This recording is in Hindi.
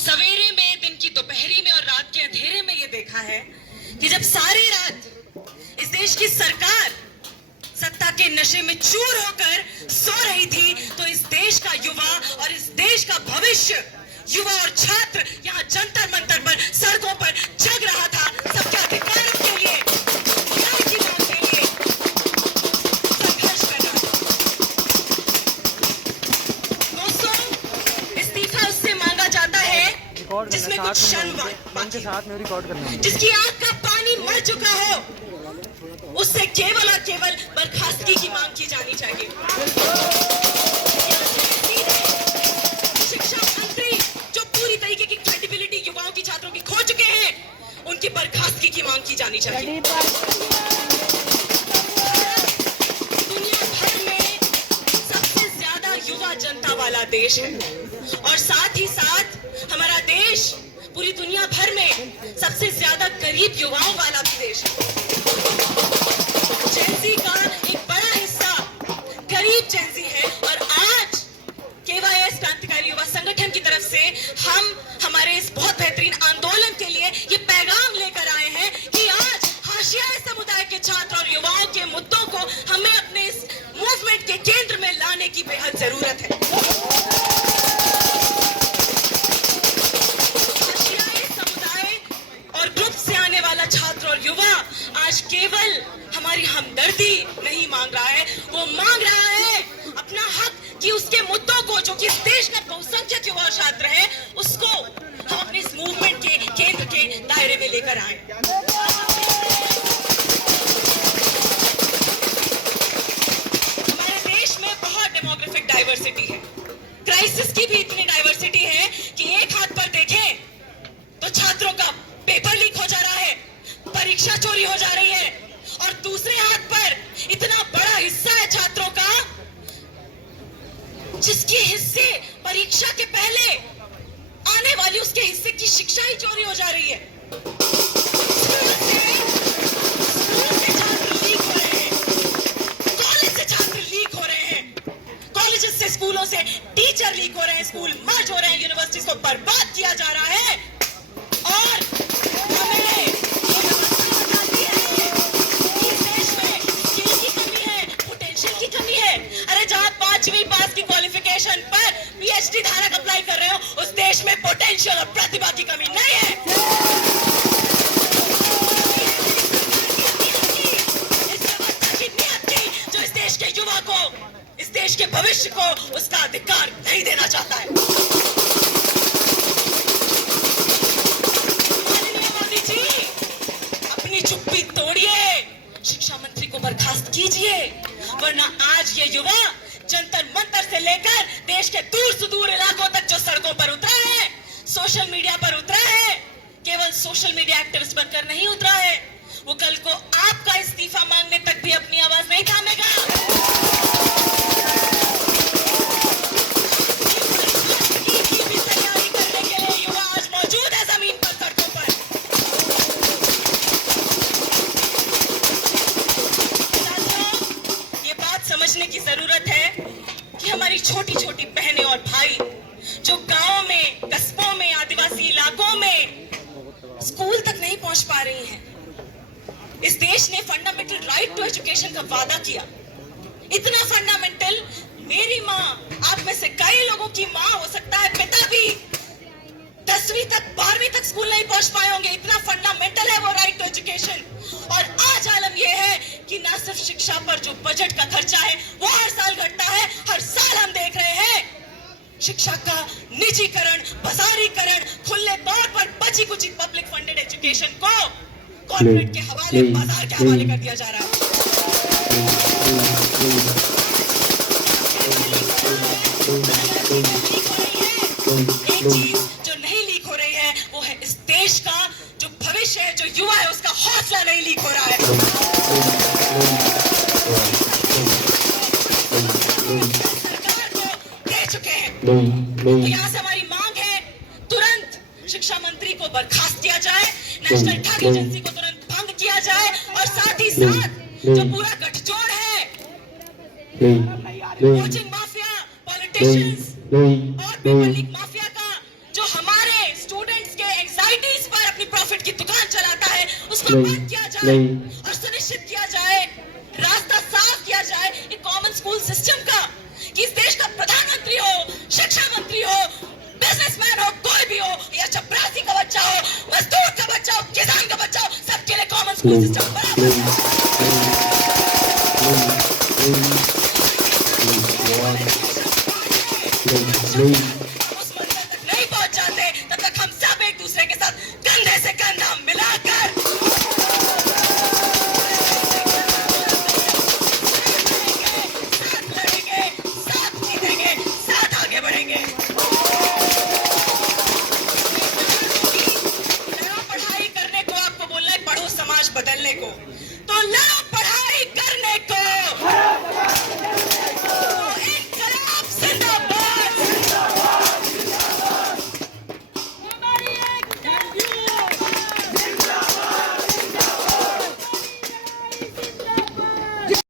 सवेरे में, दिन की दोपहरी में और रात के अंधेरे में ये देखा है कि जब सारी रात इस देश की सरकार सत्ता के नशे में चूर होकर सो रही थी, तो इस देश का युवा और इस देश का भविष्य, युवा और छात्र यहाँ जंतर मंतर पर, सड़कों पर जग रहा था सबके अधिकारों के लिए, न्याय की मांग के लिए संघर्ष कर रहा था। दोस्तों, इस्तीफा उससे मांगा जाता है जिसमें कुछ क्षण बाकी, जिसकी आंख का पानी मर चुका हो, उससे केवल और केवल बर्खास्तगी की मांग की जानी चाहिए। शिक्षा मंत्री जो पूरी तरीके की क्रेडिबिलिटी युवाओं की, छात्रों की खो चुके हैं, उनकी बर्खास्तगी की मांग की जानी चाहिए। दुनिया भर में सबसे ज्यादा युवा जनता वाला देश है और साथ ही साथ हमारा देश पूरी दुनिया भर में सबसे ज्यादा गरीब युवाओं वाला भी देश है। जेंजी का एक बड़ा हिस्सा गरीब जेंजी है और आज केवाईएस क्रांतिकारी युवा संगठन की तरफ से हम हमारे इस बहुत बेहतरीन आंदोलन के लिए ये पैगाम लेकर आए हैं कि आज हाशियाई समुदाय के छात्र और युवाओं के मुद्दों को हमें अपने इस मूवमेंट के केंद्र में लाने की बेहद जरूरत है। हाशियाई समुदाय और ग्रुप से आने वाला छात्र और युवा आज केवल हमारी हमदर्दी नहीं मांग रहा है, वो मांग रहा है अपना हक कि उसके मुद्दों को, जो कि इस देश का बहुसंख्यक युवा छात्र है, उसको हम अपने इस मूवमेंट के केंद्र के दायरे में लेकर आए। हमारे देश में बहुत डेमोग्राफिक डाइवर्सिटी है, क्राइसिस की भी इतनी डाइवर्सिटी है कि एक हाथ पर देखें तो छात्रों का पेपर लीक हो जा रहा है, परीक्षा चोरी हो जा रही है, और दूसरे हाथ पर इतना बड़ा हिस्सा है छात्रों का जिसके हिस्से परीक्षा के पहले आने वाली उसके हिस्से की शिक्षा ही चोरी हो जा रही है। स्कूल से छात्र लीक हो रहे हैं, कॉलेज से छात्र लीक हो रहे हैं, कॉलेजेस से, स्कूलों से टीचर लीक हो रहे हैं, स्कूल मर्ज हो रहे हैं, यूनिवर्सिटीज को बर्बाद किया जा रहा है और हमें पास की क्वालिफिकेशन पर पीएचडी धारक अप्लाई कर रहे हो, उस देश में पोटेंशियल और प्रतिभा की कमी नहीं है। इस व्यवस्था की नीयत थी जो इस देश के युवा को, इस देश के भविष्य को उसका अधिकार नहीं देना चाहता है। माननीय मोदी जी, अपनी चुप्पी तोड़िए, शिक्षा मंत्री को बर्खास्त कीजिए, वरना आज ये युवा जंतर मंतर से लेकर देश के दूर सुदूर इलाकों तक जो सड़कों पर उतरा है, सोशल मीडिया पर उतरा है, केवल सोशल मीडिया एक्टिविस्ट बनकर नहीं उतरा है, वो कल को आपका इस्तीफा मांगने तक भी अपनी आवाज नहीं थामेगा। की तैयारी करने के लिए युवा आज मौजूद है जमीन पर, सड़कों पर। साथियों, ये बात समझने की जरूरत है कि हमारी छोटी छोटी बहनें और भाई जो गांव में, कस्बों में, आदिवासी इलाकों में स्कूल तक नहीं पहुंच पा रही हैं, इस देश ने फंडामेंटल राइट टू एजुकेशन का वादा किया, इतना फंडामेंटल, मेरी माँ, आप में से कई लोगों की माँ, हो सकता है पिता भी 10वीं तक, 12वीं तक स्कूल नहीं पहुंच पाए होंगे, इतना फंडामेंटल है वो राइट टू एजुकेशन। और आज आलम यह है कि ना सिर्फ शिक्षा पर जो बजट का खर्चा है वो हर साल घटता है, हर साल हम देख रहे हैं शिक्षा का निजीकरण, बाजारीकरण, खुले तौर पर बची कुची पब्लिक फंडेड एजुकेशन को कॉर्पोरेट के हवाले, बाजार के हवाले कर दिया जा रहा है। एक चीज जो नहीं लीक हो रही है वो है इस देश का जो भविष्य है, जो युवा है, उसका हौसला नहीं लीक हो रहा है। सरकार को दे चुके हैं, तो यहाँ से हमारी मांग है तुरंत शिक्षा मंत्री को बर्खास्त किया जाए, नेशनल ड्रग एजेंसी को तुरंत भंग किया जाए और साथ ही साथ जो पूरा गठजोड़ है, कोचिंग माफिया, पॉलिटिशियंस और पेपर लीक माफिया का, जो हमारे प्रॉफिट की दुकान चलाता है उसको नहीं, बंद किया जाए नहीं। और सुनिश्चित किया जाए, रास्ता साफ किया जाए एक कॉमन स्कूल सिस्टम का, कि इस देश का प्रधानमंत्री हो, शिक्षा मंत्री हो, बिजनेसमैन हो, कोई भी हो, या चपरासी का बच्चा हो, मजदूर का बच्चा हो, किसान का बच्चा हो, सबके लिए कॉमन स्कूल नहीं, सिस्टम बराबर नहीं, है। नहीं, उस मंजिल तक नहीं पहुंच जाते तब तक हम सब एक दूसरे के साथ